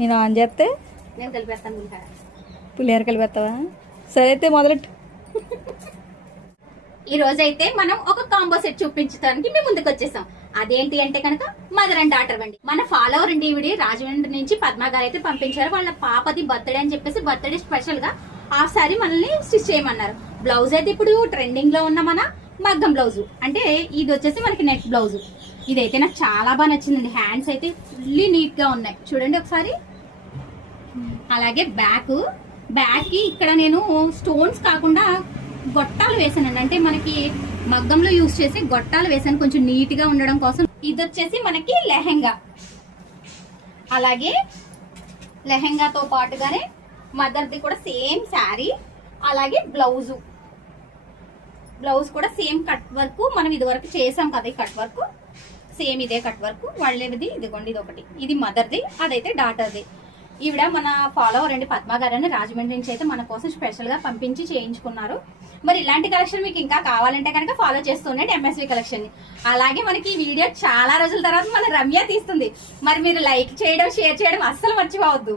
నేను ఆన్ చేస్తే నేను కలిపేస్తాను. పులిహోర కలిపేస్తావా? సరే అయితే మొదలెట్టు. ఈ రోజైతే మనం ఒక కాంబో సెట్ చూపించడానికి మేము ముందుకు వచ్చేసాం. అదేంటి అంటే కనుక మదర్ అండ్ డాటర్ వండి. మన ఫాలోవర్ అండి ఈవిడి రాజమండ్రి నుంచి పద్మ గారు అయితే పంపించారు. వాళ్ళ పాపది బర్త్డే అని చెప్పేసి బర్త్డే స్పెషల్ గా హాఫ్ సారీ మనల్ని స్టిచ్ చేయమన్నారు. బ్లౌజ్ అయితే ఇప్పుడు ట్రెండింగ్ లో ఉన్న మన మగ్గం బ్లౌజ్, అంటే ఇది వచ్చేసి మనకి నెట్ బ్లౌజ్. ఇదైతే నాకు చాలా బాగా నచ్చిందండి. హ్యాండ్స్ అయితే ఫుల్లీ నీట్ గా ఉన్నాయి చూడండి ఒకసారి. అలాగే బ్యాక్ కి ఇక్కడ నేను స్టోన్స్ కాకుండా గొట్టాలు వేసానండి. అంటే మనకి మగ్గంలో యూజ్ చేసి గొట్టాలు వేసాను కొంచెం నీట్ గా ఉండడం కోసం. ఇది వచ్చేసి మనకి లెహెంగా. అలాగే లెహెంగాతో పాటుగానే మదర్ది కూడా సేమ్ శారీ. అలాగే బ్లౌజ్ కూడా సేమ్ కట్ వర్క్. మనం ఇది వరకు చేసాం కదా ఈ కట్ వర్క్, సేమ్ ఇదే కట్ వర్క్. వాళ్ళేది ఇదిగోండి, ఇది ఒకటి, ఇది మదర్ది, అదైతే డాటర్ది. ఈవిడ మన ఫాలోవర్ అండి పద్మ గారు అని రాజమండ్రి నుంచి అయితే మన కోసం స్పెషల్ గా పంపించి చేయించుకున్నారు. మరి ఇలాంటి కలెక్షన్ మీకు ఇంకా కావాలంటే కనుక ఫాలో చేస్తుండండి ఎంఎస్వి కలెక్షన్ ని. అలాగే మనకి ఈ వీడియో చాలా రోజుల తర్వాత మన రమ్య తీస్తుంది. మరి మీరు లైక్ చేయడం, షేర్ చేయడం అస్సలు మర్చిపోవద్దు.